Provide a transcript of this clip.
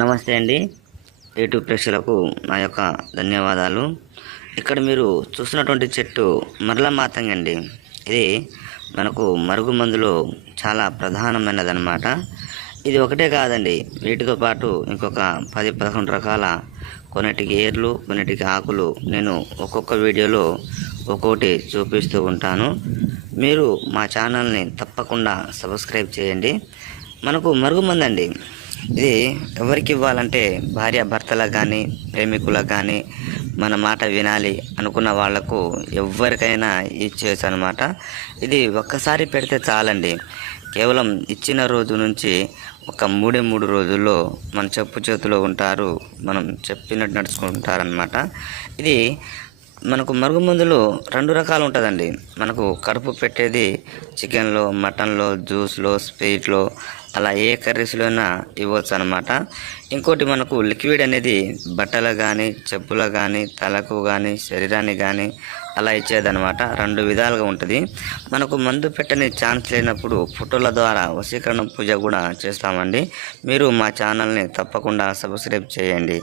నమస్తే అండి. యూట్యూబ్ ప్రేక్షకులకు నా యొక్క ధన్యవాదాలు. ఇక్కడ మీరు చూస్తున్నటువంటి చెట్టు మరల మాతంగి అండి. ఇది మనకు మరుగు మందులో చాలా ప్రధానమైనదన్నమాట. ఇది ఒకటే కాదండి, వీటితో పాటు ఇంకొక 10-11 రకాల, కొన్నిటికి ఏర్లు, కొన్నిటికి ఆకులు నేను ఒక్కొక్క వీడియోలో ఒక్కొక్కటి చూపిస్తూ ఉంటాను. మీరు మా ఛానల్ని తప్పకుండా సబ్స్క్రైబ్ చేయండి. మనకు మరుగుమందండి, ఇది ఎవరికి ఇవ్వాలంటే భార్య భర్తలకు కానీ, ప్రేమికులకు కానీ, మన మాట వినాలి అనుకున్న వాళ్లకు ఎవరికైనా ఇచ్చేయచ్చు అనమాట. ఇది ఒక్కసారి పెడితే చాలండి. కేవలం ఇచ్చిన రోజు నుంచి ఒక 3 రోజుల్లో మన చెప్పు చేతిలో ఉంటారు, మనం చెప్పినట్టు నడుచుకుంటారనమాట. ఇది మనకు మరుగుమందులు 2 రకాలు ఉంటుందండి. మనకు కడుపు పెట్టేది చికెన్లో, మటన్లో, జ్యూస్లో, స్వీట్లో, అలా ఏ కర్రీస్లో అయినా ఇవ్వచ్చు అనమాట. ఇంకోటి మనకు లిక్విడ్ అనేది బట్టలకు కానీ, చెప్పులకు కానీ, తలకు కానీ, శరీరానికి కానీ అలా ఇచ్చేదనమాట. 2 విధాలుగా ఉంటుంది. మనకు మందు పెట్టని ఛాన్స్ లేనప్పుడు ఫోటోల ద్వారా వశీకరణ పూజ కూడా చేస్తామండి. మీరు మా ఛానల్ని తప్పకుండా సబ్స్క్రైబ్ చేయండి.